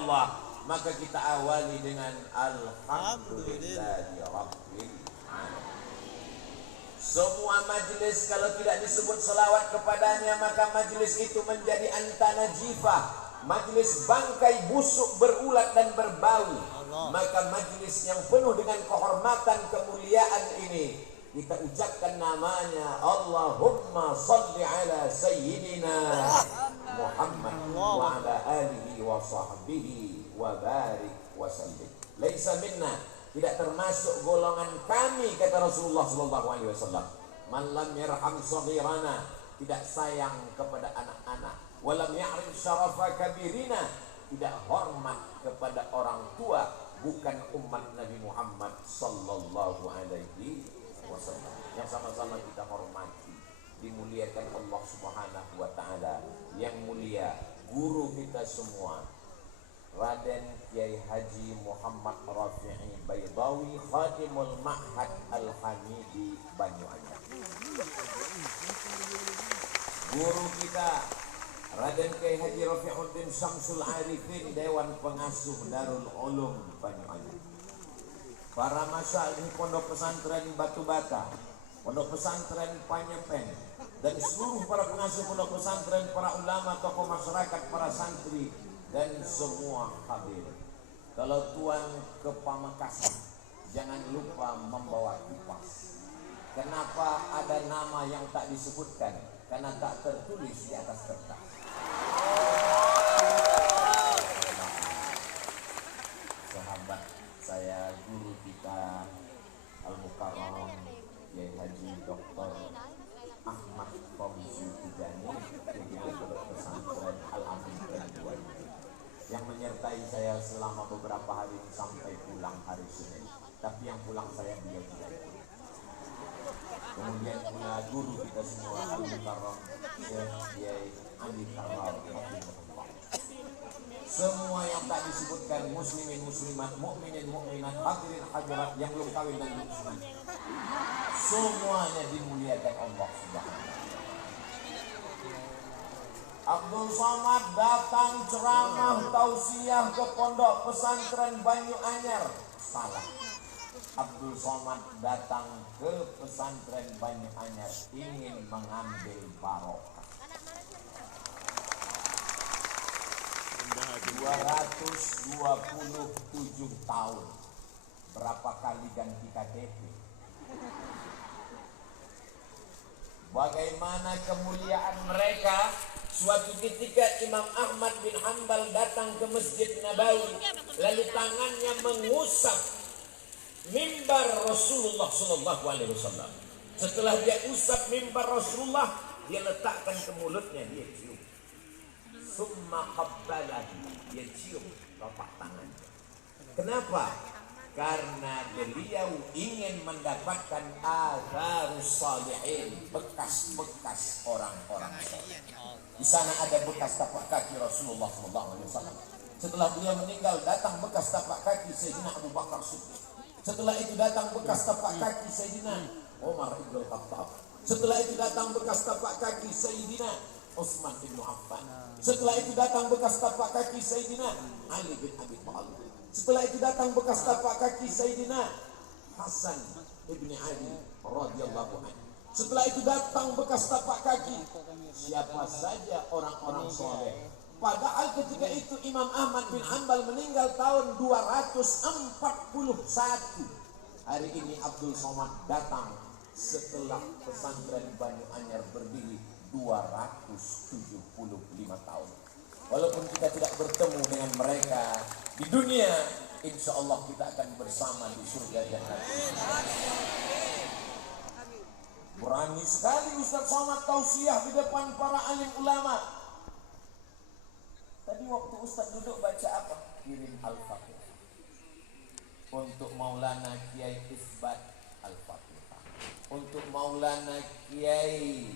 Allah, maka kita awali dengan alhamdulillahi rabbil alamin. Semua majlis kalau tidak disebut selawat kepadanya, maka majlis itu menjadi antana jifah, majlis bangkai busuk berulat dan berbau. Maka majlis yang penuh dengan kehormatan kemuliaan ini kita ucapkan namanya Allahumma salli ala sayyidina Muhammad wa ala alihi wa sahbihi wa barik wa sallim. Laisa minna, tidak termasuk golongan kami, kata Rasulullah sallallahu alaihi wasallam. Man lam yarham saghirana, tidak sayang kepada anak-anak. Wa lam ya'rif syarafa kabirina, tidak hormat kepada orang tua, bukan umat Nabi Muhammad sallallahu alaihi wasallam. Yang sama-sama kita hormati, dimuliakan Allah Subhanahu wa taala. Yang mulia guru kita semua, Raden Kiai Haji Muhammad Rafi'i Baydawi, Khadimul Ma'had Al-Hamidi Banyuanyar. Guru kita Raden Kiai Haji Rafi'uddin Syamsul Arifin, Dewan Pengasuh Darul Ulum Banyuanyar. Para masyayikh Pondok Pesantren Batu Bata, Pondok Pesantren Panyepen, dan seluruh para pengasuh pondok pesantren, para ulama, tokoh masyarakat, para santri, dan semua hadir. Kalau tuan ke Pamekasan, jangan lupa membawa kipas. Kenapa ada nama yang tak disebutkan? Karena tak tertulis di atas kertas. Sahabat saya, guru kita Al-Mukarram Kiai Haji Dr. Ahmad Fauzi Tijani, Pimpinan Pondok Pesantren Al-Amin Banyuwangi, yang menyertai saya selama beberapa hari sampai pulang hari Senin. Tapi yang pulang saya dia tidak. Kemudian punya guru kita semua Al-Mukarram Syekh Kiai Andi Karwal. Semua yang tak disebutkan, muslimin muslimat, mukminin mukminat, hadirin hadirat yang belum kawin dan belum sunat, semuanya dimuliakan Allah Subhanahu wa taala. Abdul Somad datang ceramah tausiah ke Pondok Pesantren Banyuanyar. Salah. Abdul Somad datang ke Pesantren Banyuanyar ingin mengambil barokah. 227 tahun. Berapa kali ganti KTP? Bagaimana kemuliaan mereka? Suatu ketika Imam Ahmad bin Hanbal datang ke Masjid Nabawi, lalu tangannya mengusap mimbar Rasulullah sallallahu alaihi wasallam. Setelah dia usap mimbar Rasulullah, dia letakkan ke mulutnya, dia cium. Summa qabbalahu, dia cium telapak tangannya. Kenapa? Karena beliau ingin mendapatkan atharus salihin, bekas-bekas orang-orang saleh. Di sana ada bekas tapak kaki Rasulullah SAW. Setelah beliau meninggal, datang bekas tapak kaki Sayyidina Abu Bakar Siddiq. Setelah itu datang bekas tapak kaki Sayyidina Umar ibn Khattab. Setelah itu datang bekas tapak kaki Sayyidina Utsman bin Affan. Setelah itu datang bekas tapak kaki Sayyidina Ali bin Abi Thalib. Setelah itu datang bekas tapak kaki Sayyidina Hasan ibn Ali radhiyallahu anhu. Setelah itu datang bekas tapak kaki siapa saja orang-orang soleh. Padahal ketika itu Imam Ahmad bin Hanbal meninggal tahun 241. Hari ini Abdul Somad datang setelah pesantren Banyuanyar berdiri 275 tahun. Walaupun kita tidak bertemu dengan mereka di dunia, insya Allah kita akan bersama di surga jannah. Berani sekali Ustaz Somad tausiah di depan para alim ulama. Tadi waktu Ustaz duduk baca apa? Kirim Al-Fatihah. Untuk Maulana Kiai Isbat Al-Fatihah. Untuk Maulana Kiai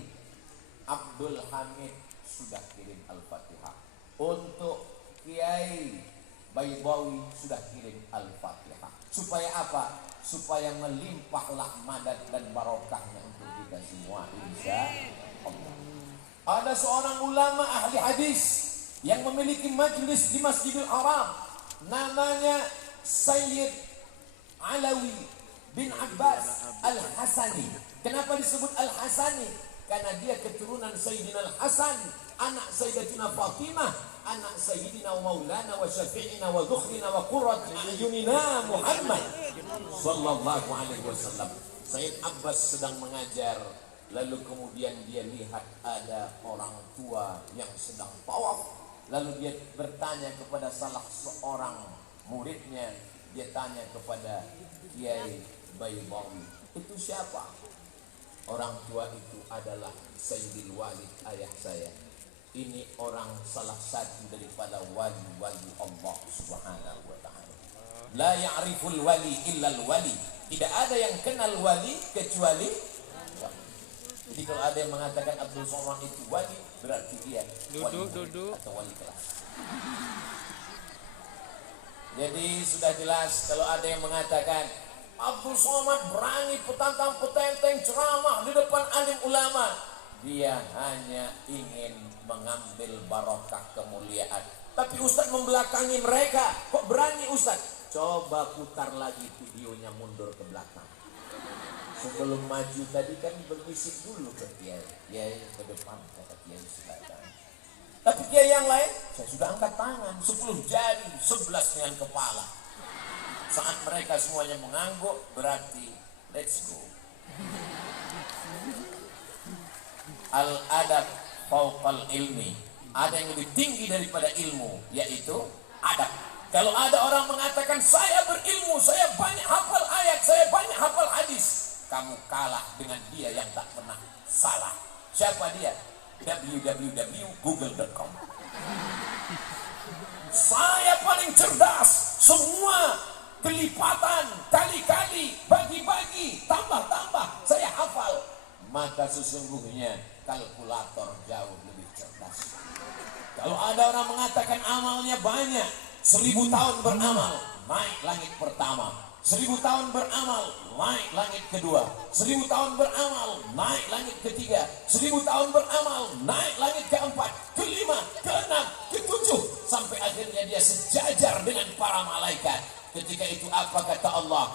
Abdul Hamid sudah kirim Al-Fatihah. Untuk Kiai Baydawi sudah kirim Al-Fatihah. Supaya apa? Supaya melimpahlah madad dan barokahnya untuk kita semua, insya Allah. Ada seorang ulama ahli hadis yang memiliki majlis di Masjidil Haram, namanya Sayyid Alawi bin Abbas Al-Hasani. Kenapa disebut Al-Hasani? Karena dia keturunan Sayyidina Al-Hasan, anak Sayyidatina Fatimah, anak Sayyidina Maulana wa Syafi'ina wa Dhukhrina wa Qurrati A'yunina Muhammad sallallahu alaihi wasallam. Sayyid Abbas sedang mengajar, lalu kemudian dia lihat ada orang tua yang sedang tawaf. Lalu dia bertanya kepada salah seorang muridnya, dia tanya kepada Kiai Baybawi, itu siapa? Orang tua itu adalah Sayyidil Walid, ayah saya. Ini orang salah satu daripada wali-wali Allah Subhanahu wa ta'ala. La ya'riful wali illal wali. Tidak ada yang kenal wali kecuali wali. Jadi kalau ada yang mengatakan Abdul Somad itu wali, berarti dia wali atau wali kelas. Jadi sudah jelas kalau ada yang mengatakan Abdul Somad berani petantang petenteng ceramah di depan alim ulama, dia hanya ingin mengambil barokah kemuliaan. Tapi Ustaz membelakangi mereka. Kok berani Ustaz? Coba putar lagi videonya mundur ke belakang. Sebelum maju tadi kan berbisik dulu ke Kiai. Kiai ke depan, kata Kiai silakan. Tapi Kiai yang lain, saya sudah angkat tangan, 10 jari, 11 dengan kepala. Saat mereka semuanya mengangguk, berarti let's go. Al-adab fauqal ilmi. Ada yang lebih tinggi daripada ilmu, yaitu adab. Kalau ada orang mengatakan saya berilmu, saya banyak hafal ayat, saya banyak hafal hadis, kamu kalah dengan dia yang tak pernah salah. Siapa dia? www.google.com. Saya paling cerdas, semua kelipatan, kali-kali, bagi-bagi, tambah-tambah, saya hafal. Maka sesungguhnya kalkulator jauh lebih cerdas. Kalau ada orang mengatakan amalnya banyak, 1000 tahun beramal, naik langit pertama. 1000 tahun beramal, naik langit kedua. 1000 tahun beramal, naik langit ketiga. 1000 tahun beramal, naik langit keempat, kelima, keenam, ketujuh, sampai akhirnya dia sejajar dengan para malaikat. Ketika itu apa kata Allah?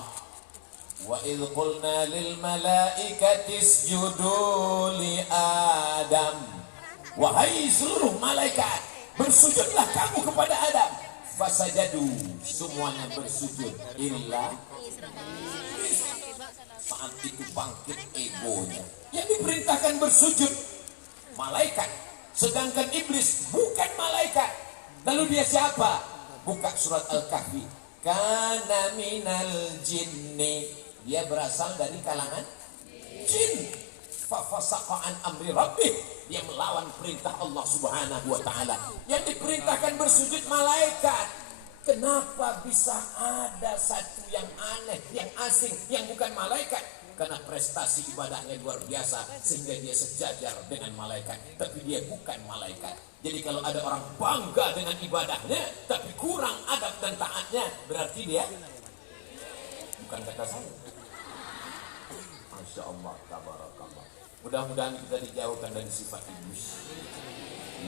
Wa idh qulna lil malaikati isjudu li Adam. Wahai seluruh malaikat, bersujudlah kamu kepada Adam. Fasajadu, semuanya bersujud illa saat itu bangkit egonya. Yang diperintahkan bersujud malaikat, sedangkan iblis bukan malaikat. Lalu dia siapa? Buka surat Al-Kahfi. Kana minal jinni, dia berasal dari kalangan jin. Fafasaqa'an amri rabbih, dia melawan perintah Allah Subhanahu wa ta'ala. Yang diperintahkan bersujud malaikat. Kenapa bisa ada satu yang aneh, yang asing, yang bukan malaikat? Karena prestasi ibadahnya luar biasa sehingga dia sejajar dengan malaikat, tapi dia bukan malaikat. Jadi kalau ada orang bangga dengan ibadahnya tapi kurang adab dan taatnya, berarti dia bukan kata saya. Masya Allah, tabarakallah. Mudah-mudahan kita dijauhkan dari sifat iblis.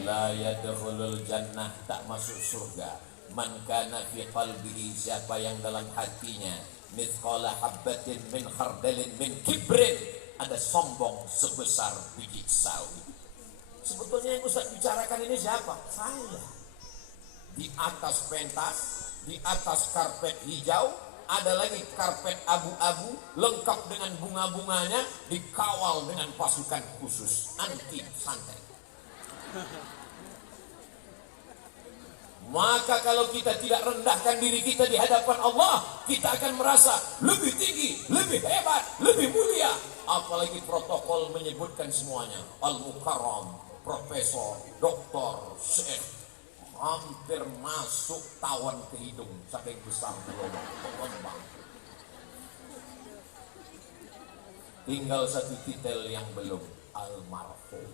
La yadkhulul jannah, tak masuk surga. Man kana fi qalbihi, siapa yang dalam hatinya mithqala habbatin min khardalin min kibrin, ada sombong sebesar biji sawi. Sebetulnya yang Ustaz bicarakan ini siapa? Saya. Di atas pentas, di atas karpet hijau, ada lagi karpet abu-abu lengkap dengan bunga-bunganya, dikawal dengan pasukan khusus anti santet. Maka kalau kita tidak rendahkan diri kita di hadapan Allah, kita akan merasa lebih tinggi, lebih hebat, lebih mulia. Apalagi protokol menyebutkan semuanya. Al-Mukarram, profesor, doktor, syekh, hampir masuk tawan ke hidung, saking besar gelombang. Tinggal satu titel yang belum, almarhum.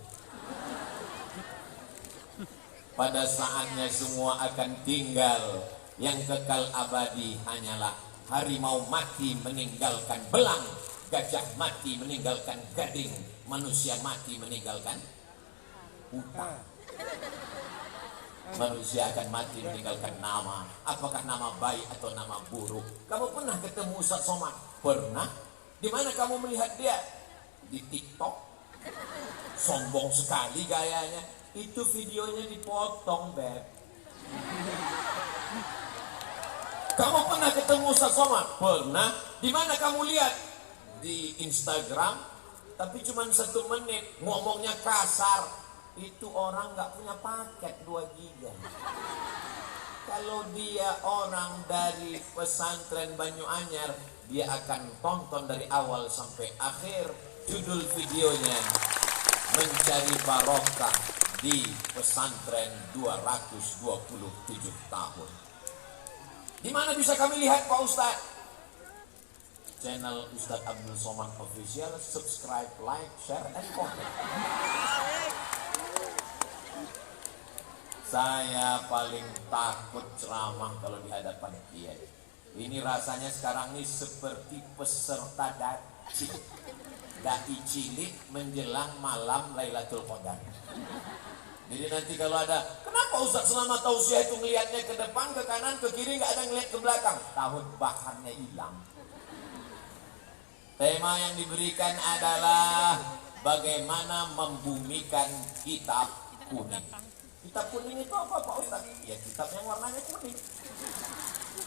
Pada saatnya semua akan tinggal, yang kekal abadi hanyalah harimau mati meninggalkan belang, gajah mati meninggalkan gading, manusia mati meninggalkan hutan. Manusia akan mati meninggalkan nama. Apakah nama baik atau nama buruk? Kamu pernah ketemu Ustaz Somad? Pernah. Di mana kamu melihat dia? Di TikTok. Sombong sekali gayanya. Itu videonya dipotong, Beb. Kamu pernah ketemu Ustaz Somad? Pernah. Di mana kamu lihat? Di Instagram. Tapi cuma 1 menit. Ngomongnya kasar. Itu orang nggak punya paket 2 giga. Kalau dia orang dari pesantren Banyuanyar, dia akan tonton dari awal sampai akhir. Judul videonya, Mencari Barokah di Pesantren 227 tahun. Di mana bisa kami lihat Pak Ustadz? Channel Ustadz Abdul Somad Official. Subscribe, like, share, and comment. Saya paling takut ceramah kalau di hadapan kiai. Ini rasanya sekarang ini seperti peserta dai cilik menjelang malam Lailatul Qadar. Jadi nanti kalau ada, kenapa Ustaz selama tausiah itu ngelihatnya ke depan, ke kanan, ke kiri, nggak ada ngelihat ke belakang? Tahun bahannya hilang. Tema yang diberikan adalah bagaimana membumikan kitab kuning. Kitab kuning itu apa Pak Ustaz? Ya kitab yang warnanya kuning.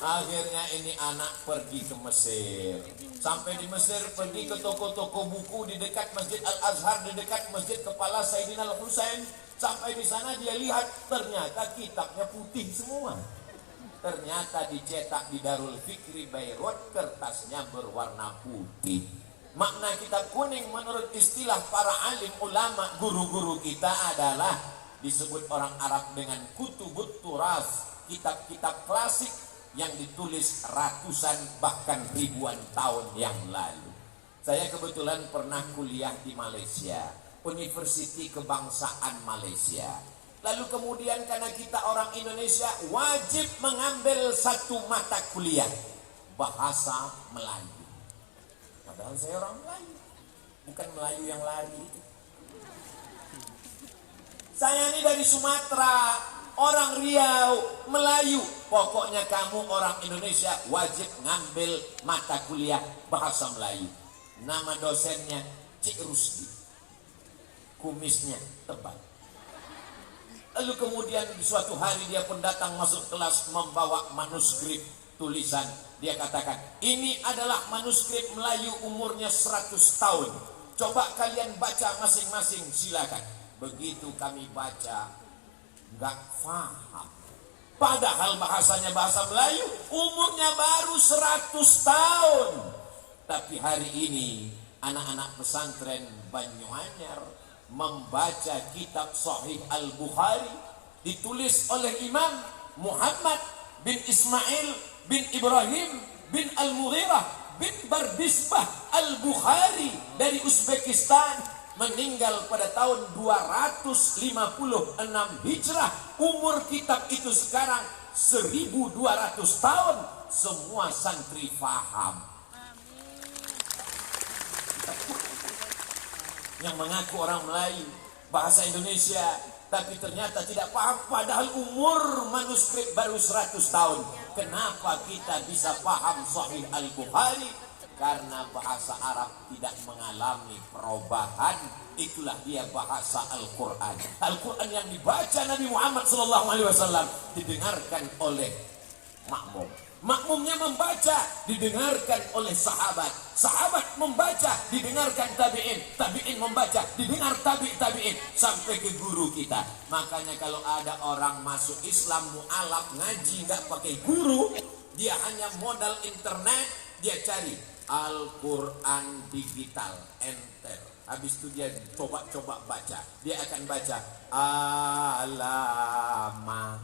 Akhirnya ini anak pergi ke Mesir. Sampai di Mesir pergi ke toko-toko buku di dekat Masjid Al-Azhar, di dekat Masjid Kepala Sayyidina Al-Husain. Sampai di sana dia lihat ternyata kitabnya putih semua. Ternyata dicetak di Darul Fikri Beirut, kertasnya berwarna putih. Makna kitab kuning menurut istilah para alim ulama, guru-guru kita adalah disebut orang Arab dengan kutubut turas, kitab-kitab klasik yang ditulis ratusan bahkan ribuan tahun yang lalu. Saya kebetulan pernah kuliah di Malaysia, Universiti Kebangsaan Malaysia. Lalu kemudian karena kita orang Indonesia wajib mengambil 1 mata kuliah, bahasa Melayu. Padahal saya orang Melayu, bukan Melayu yang lari itu. Saya ini dari Sumatera, orang Riau, Melayu. Pokoknya kamu orang Indonesia wajib ngambil mata kuliah bahasa Melayu. Nama dosennya Cik Rusdi. Kumisnya tebal. Lalu kemudian di suatu hari dia pun datang masuk kelas membawa manuskrip tulisan. Dia katakan, ini adalah manuskrip Melayu umurnya 100 tahun. Coba kalian baca masing-masing, silakan. Begitu kami baca, nggak paham. Padahal bahasanya bahasa Melayu, umurnya baru 100 tahun. Tapi hari ini, anak-anak pesantren Banyuanyar membaca kitab Sahih Al-Bukhari, ditulis oleh Imam Muhammad bin Ismail bin Ibrahim bin Al-Mughirah bin Bardisbah Al-Bukhari dari Uzbekistan. Meninggal pada tahun 256 Hijrah. Umur kitab itu sekarang 1200 tahun. Semua santri faham. Yang mengaku orang Melayu, bahasa Indonesia, tapi ternyata tidak paham. Padahal umur manuskrip baru 100 tahun. Kenapa kita bisa paham Sahih Al-Bukhari? Karena bahasa Arab tidak mengalami perubahan. Itulah dia bahasa Al-Quran. Al-Quran yang dibaca Nabi Muhammad SAW didengarkan oleh makmum. Makmumnya membaca, didengarkan oleh sahabat. Sahabat membaca, didengarkan tabi'in. Tabi'in membaca, didengar tabi'in. Sampai ke guru kita. Makanya kalau ada orang masuk Islam mu'alaf, ngaji nggak pakai guru, dia hanya modal internet, dia cari Al-Quran digital, enter. Habis itu dia coba-coba baca. Dia akan baca alama.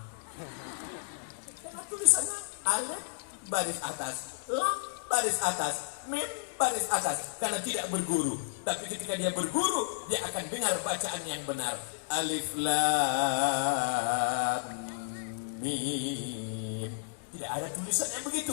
Karena tulisannya alif baris atas, lam baris atas, mim baris atas. Karena tidak berguru. Tapi ketika dia berguru, dia akan dengar bacaan yang benar. Alif lam mim. Tidak ada tulisannya begitu.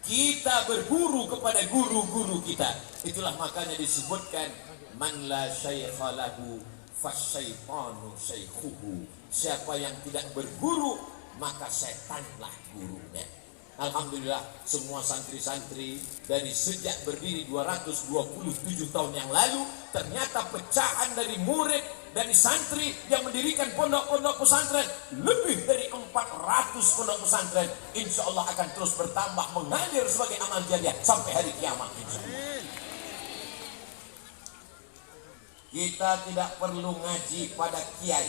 Kita berguru kepada guru-guru kita. Itulah makanya disebutkan man la syaikha lahu fasyaitanu syaikhuhu. Siapa yang tidak berguru, maka setanlah gurunya. Alhamdulillah semua santri-santri dari sejak berdiri 227 tahun yang lalu, ternyata pecahan dari murid, dari santri yang mendirikan pondok-pondok pesantren, lebih dari 400 pondok pesantren, insya Allah akan terus bertambah mengalir sebagai amal jariah sampai hari kiamat, insya Allah. Kita tidak perlu ngaji pada kiai,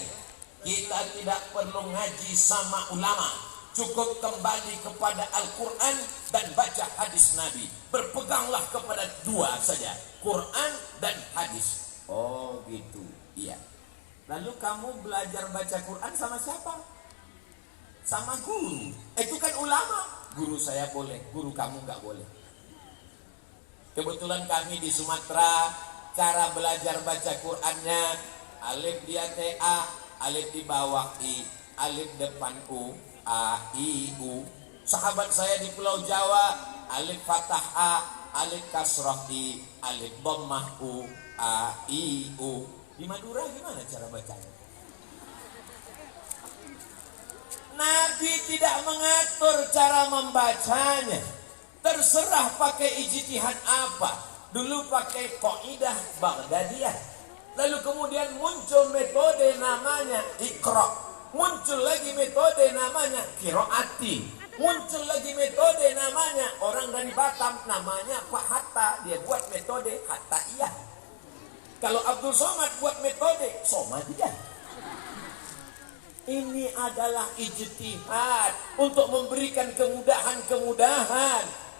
kita tidak perlu ngaji sama ulama, cukup kembali kepada Al-Quran dan baca hadis Nabi. Berpeganglah kepada dua saja, Quran dan hadis. Oh gitu, iya. Lalu kamu belajar baca Quran sama siapa? Sama guru. Itu kan ulama. Guru saya boleh, guru kamu nggak boleh. Kebetulan kami di Sumatera, cara belajar baca Qurannya, alif di atas A, alif di bawah I, alif depan U, A, I, U. Sahabat saya di Pulau Jawa, alif fathah A, alif kasrah I, alif dhammah U, A, I, U. Di Madura gimana cara bacanya? Nabi tidak mengatur cara membacanya. Terserah pakai ijtihad apa. Dulu pakai qaidah Baghdadiyah. Lalu kemudian muncul metode namanya Iqra. Muncul lagi metode namanya Qiraati. Muncul lagi metode namanya, orang dari Batam namanya Pak Hatta. Dia buat metode Hattaiyah. Kalau Abdul Somad buat metode Somadiyah. Ini adalah ijtihad untuk memberikan kemudahan-kemudahan.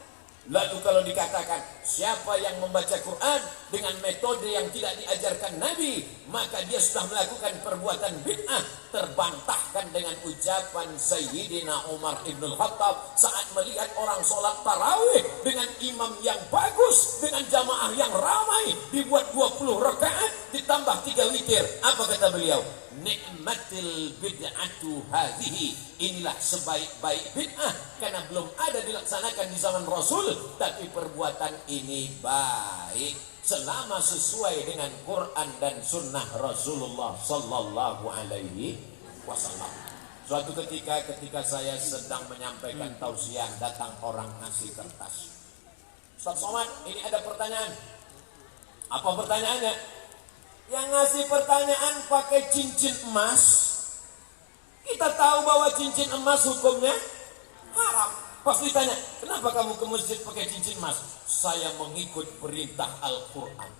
Lalu kalau dikatakan siapa yang membaca Quran dengan metode yang tidak diajarkan Nabi, maka dia sudah melakukan perbuatan bid'ah. Terbantahkan dengan ucapan Sayyidina Umar ibn Khattab saat melihat orang sholat tarawih dengan imam yang bagus, dengan jamaah yang ramai, dibuat 20 rakaat ditambah 3 witir. Apa kata beliau? Nikmatil bid'atu hadhihi. Inilah sebaik-baik bid'ah, karena belum ada dilaksanakan di zaman Rasul, tapi perbuatan ini baik selama sesuai dengan Quran dan Sunnah Rasulullah Sallallahu Alaihi Wasallam. Suatu ketika saya sedang menyampaikan tausiah, datang orang ngasih kertas. Ustaz Somad, ini ada pertanyaan. Apa pertanyaannya? Yang ngasih pertanyaan pakai cincin emas. Kita tahu bahwa cincin emas hukumnya haram. Pas ditanya, kenapa kamu ke masjid pakai cincin emas? Saya mengikut perintah Al-Quran.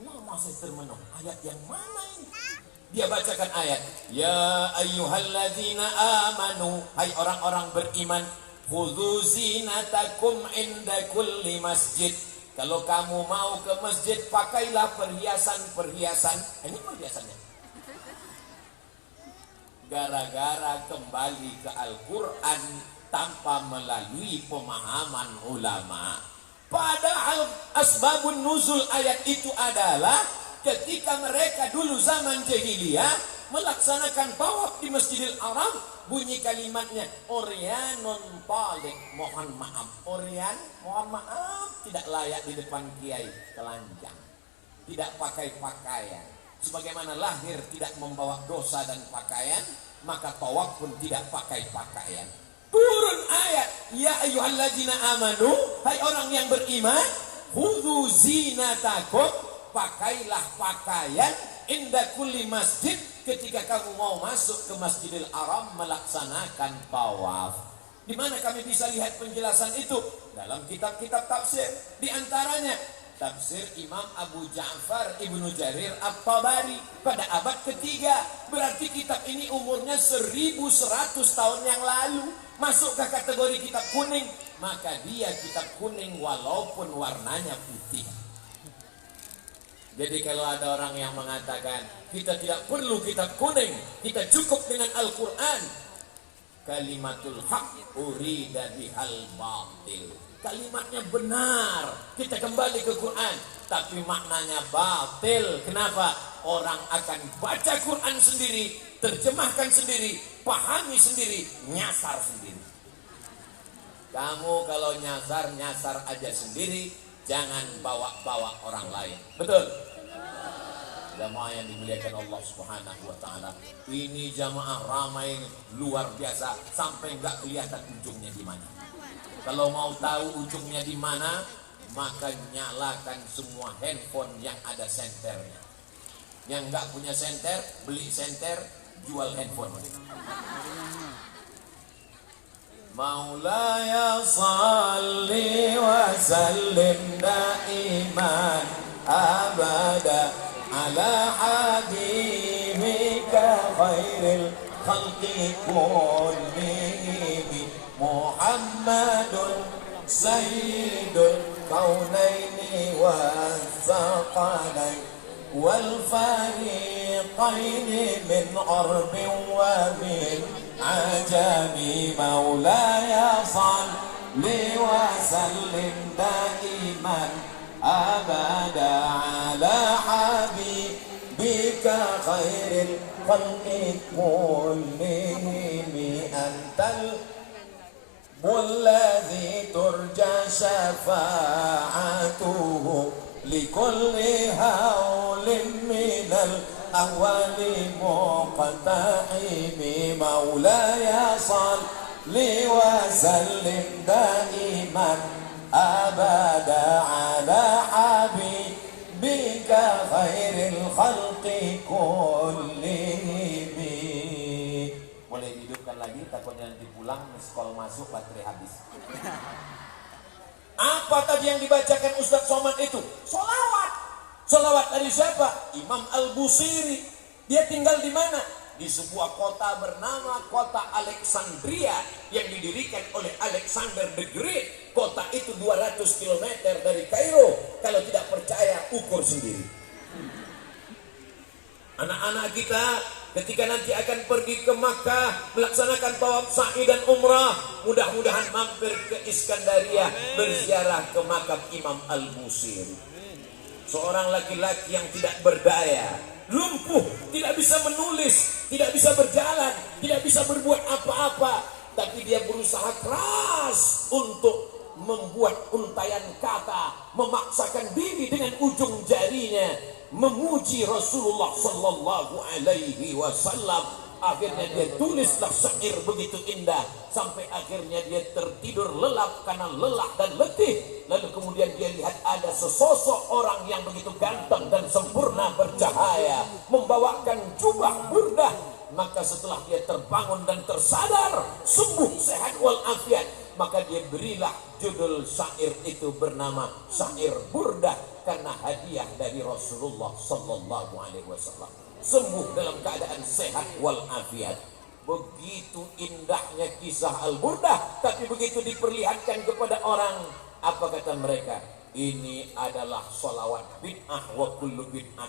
Lama saya termenung, ayat yang mana ini? Dia bacakan ayat, ya ayyuhalladzina amanu, hai orang-orang beriman, khudzu zinatakum inda kulli masjid. Kalau kamu mau ke masjid, pakailah perhiasan-perhiasan. Ini perhiasannya. Gara-gara kembali ke Al-Quran tanpa melalui pemahaman ulama. Padahal asbabun nuzul ayat itu adalah ketika mereka dulu zaman jahiliyah melaksanakan tawaf di Masjidil Haram, bunyi kalimatnya Oryanun Palik, mohon maaf. Oryan, mohon maaf, tidak layak di depan kiai, telanjang, tidak pakai pakaian. Sebagaimana lahir tidak membawa dosa dan pakaian, maka tawaf pun tidak pakai pakaian. Turun ayat, ya ayyuhalladzina amanu, hai orang yang beriman, khudzu zinatakum, pakailah pakaian inda kulli masjid, ketika kamu mau masuk ke Masjidil Haram melaksanakan tawaf. Di mana kami bisa lihat penjelasan itu? Dalam kitab-kitab tafsir. Di antaranya tafsir Imam Abu Ja'far Ibnu Jarir At-Tabari pada abad ketiga. Berarti kitab ini umurnya 1100 tahun yang lalu. Masuk ke kategori kitab kuning, maka dia kitab kuning walaupun warnanya putih. Jadi kalau ada orang yang mengatakan kita tidak perlu kitab kuning, kita cukup dengan Al-Quran, kalimatul haq urida bihal batil. Kalimatnya benar, kita kembali ke Quran, tapi maknanya batil. Kenapa? Orang akan baca Quran sendiri, terjemahkan sendiri, pahami sendiri, nyasar sendiri. Kamu kalau nyasar, nyasar aja sendiri, jangan bawa-bawa orang lain. Betul? Jamaah yang dimuliakan Allah Subhanahu wa taala. Ini jamaah ramai luar biasa sampai nggak kelihatan ujungnya di mana. Kalau mau tahu ujungnya di mana, maka nyalakan semua handphone yang ada senternya. Yang nggak punya senter, beli senter, jual handphone. Maulaya salli wa sallim daiman abada ala habibika khairil khalqi kullihim Muhammadun sayyidul kaunaini wa thaqalain wal fariqaini min arbin wa min ajami maulaya salli wa sallim daiman abada ala habibika khairil khalqi kullihim antal mulladhi turja syafa'atuhu likulli hawlin minal ahwali muqtahimi maulaya salli wa sallim daiman abada ala habibika khairil khalqi kullihim. Boleh dihidupkan lagi, takutnya nanti pulang sekolah masuk baterai habis. Apa tadi yang dibacakan Ustaz Somad itu? Solawat. Solawat dari siapa? Imam Al-Busiri. Dia tinggal di mana? Di sebuah kota bernama kota Alexandria yang didirikan oleh Alexander the Great. Kota itu 200 km dari Kairo. Kalau tidak percaya, ukur sendiri. Anak-anak kita ketika nanti akan pergi ke Makkah melaksanakan tawaf sa'i dan umrah, mudah-mudahan mampir ke Iskandaria berziarah ke makam Imam Al-Busiri. Seorang laki-laki yang tidak berdaya, lumpuh, tidak bisa menulis, tidak bisa berjalan, tidak bisa berbuat apa-apa, tapi dia berusaha keras untuk membuat untayan kata, memaksakan diri dengan ujung jarinya memuji Rasulullah sallallahu alaihi wasallam. Akhirnya dia tulislah syair begitu indah sampai akhirnya dia tertidur lelap karena lelah dan letih. Lalu kemudian dia lihat ada sesosok orang yang begitu ganteng dan sempurna bercahaya membawakan jubah burdah. Maka setelah dia terbangun dan tersadar sembuh sehat walafiat, maka dia berilah judul syair itu bernama Syair Burdah karena hadiah dari Rasulullah sallallahu alaihi wasallam. Sembuh dalam keadaan sehat walafiat. Begitu indahnya kisah Al-Burdah, tapi begitu diperlihatkan kepada orang, apa kata mereka? Ini adalah sholawat bid'ah wa kullu bid'ah